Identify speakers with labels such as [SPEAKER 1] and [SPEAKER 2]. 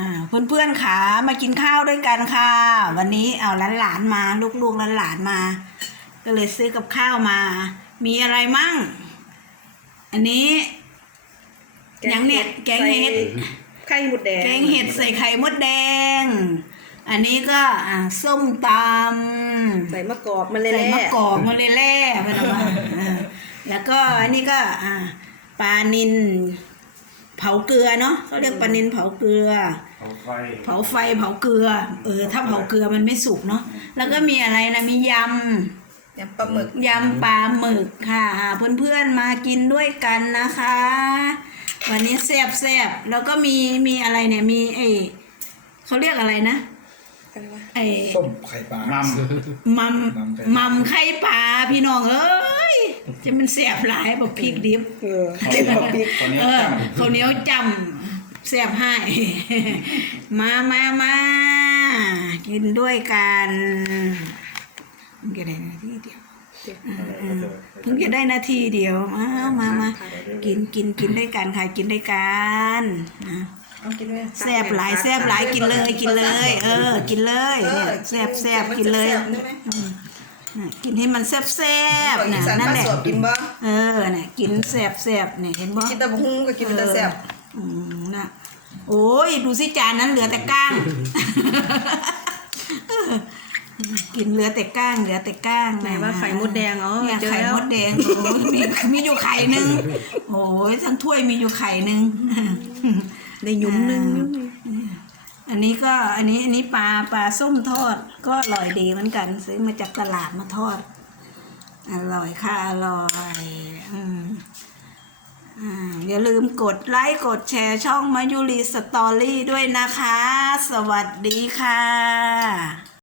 [SPEAKER 1] อ่าเพื่อนๆขามากินข้าวด้วยกันค่ะ วันนี้เอาหลานๆมาลูกๆหลานๆมา ก็เลยซื้อกับข้าวมา มีอะไรมั่ง อันนี้ยังเนี่ยแกงเห็ด
[SPEAKER 2] ไข่หมดแดง
[SPEAKER 1] แกงเห็ดใส่ไข่มดแดง อันนี้ก็อ่าส้มตำ
[SPEAKER 2] ใส่มะกอกมาเลย
[SPEAKER 1] ใส่
[SPEAKER 2] แห
[SPEAKER 1] มะ
[SPEAKER 2] ละ
[SPEAKER 1] กอกมาเลยแล่พะนะว่าอ่าแล้วก็อันนี้ก็อ่าปลานิน เผาเกลือเนาะเขาเรียกปลานินเผาเกลือ
[SPEAKER 3] เขาไฟ
[SPEAKER 1] เผาไฟเผาเกลือ เออ ถ้าเผาเกลือมันไม่สุกเนาะแล้วก็มีอะไรนะมีย
[SPEAKER 2] ยำปลาหมึกำ
[SPEAKER 1] ยำปลาหมึกค่ะเพื่อนๆมากินด้วยกันนะคะ วันนี้แซ่บแซ่บๆแล้วก็มีมีอะไรเนี่ยมีไอเขาเรียกอะไรนะ
[SPEAKER 2] อะไรวะ
[SPEAKER 1] ไอ
[SPEAKER 4] ส้มไข่ปลา
[SPEAKER 3] มัม
[SPEAKER 1] มัม
[SPEAKER 4] มัมไข่ปลา
[SPEAKER 1] มัมไข่ปลาพี่น้องเอ้ย จะมันแซ่บหลายแบบพริกดิบ
[SPEAKER 2] เออเจ็บปลาปิก
[SPEAKER 3] คนนี้
[SPEAKER 1] เออ
[SPEAKER 3] จ
[SPEAKER 1] ข้าวเหนียวจำแซ่บให้มามามากินด้วยกันเพิ่งจะได้นาทีเดียวเออเพิ่งจะได้นาทีเดียวมามามากินกินกินด้วยกันค่ะกินด้วยกันนะ
[SPEAKER 2] เอากินเลย
[SPEAKER 1] แซ่บหลายแซ่บหลายกินเลยกินเลย เออ กินเลยเนี่ยแซ่บแซ่บกินเลย
[SPEAKER 2] แซ่บๆได้ไหม
[SPEAKER 1] น่ะกินให้มันแซ่บแซ่บ
[SPEAKER 2] บอกอี
[SPEAKER 1] นะ
[SPEAKER 2] สาน
[SPEAKER 1] นั่น
[SPEAKER 2] มา
[SPEAKER 1] แหละ
[SPEAKER 2] สอบกินบ่
[SPEAKER 1] เออน่ะกินแซ่บแซ่บเนี่ยเห็นบ่
[SPEAKER 2] กินแตะบุ้งก็กินแตะแซ่บ
[SPEAKER 1] อืมน่ะโอ้ยดูสิจานนั้นเหลือแต่ก้าง กินเหลือแต่ก้างเหลือแต่ก้าง
[SPEAKER 2] ไหนว่าไข่มดแดงอ๋อ
[SPEAKER 1] เนี่ย
[SPEAKER 2] เจอ
[SPEAKER 1] ไข่
[SPEAKER 2] แล้ว
[SPEAKER 1] มดแดงโอ้ยมีมีอยู่ไข่หนึ่งโอ้ยทั้งถ้วยมีอยู่ไข่หนึ่ง
[SPEAKER 2] ได้หยุ้มนึง
[SPEAKER 1] อั นี้ก็อันนี้อันนี้ปลาปลาส้มทอด ก็อร่อยดีเหมือนกัน ซื้อมาจากตลาดมาทอด อร่อยค่ะอร่อยอืมอย่าลืมกดไลค์กดแชร์ช่องมายุรีสตอรี่ด้วยนะคะ สวัสดีค่ะ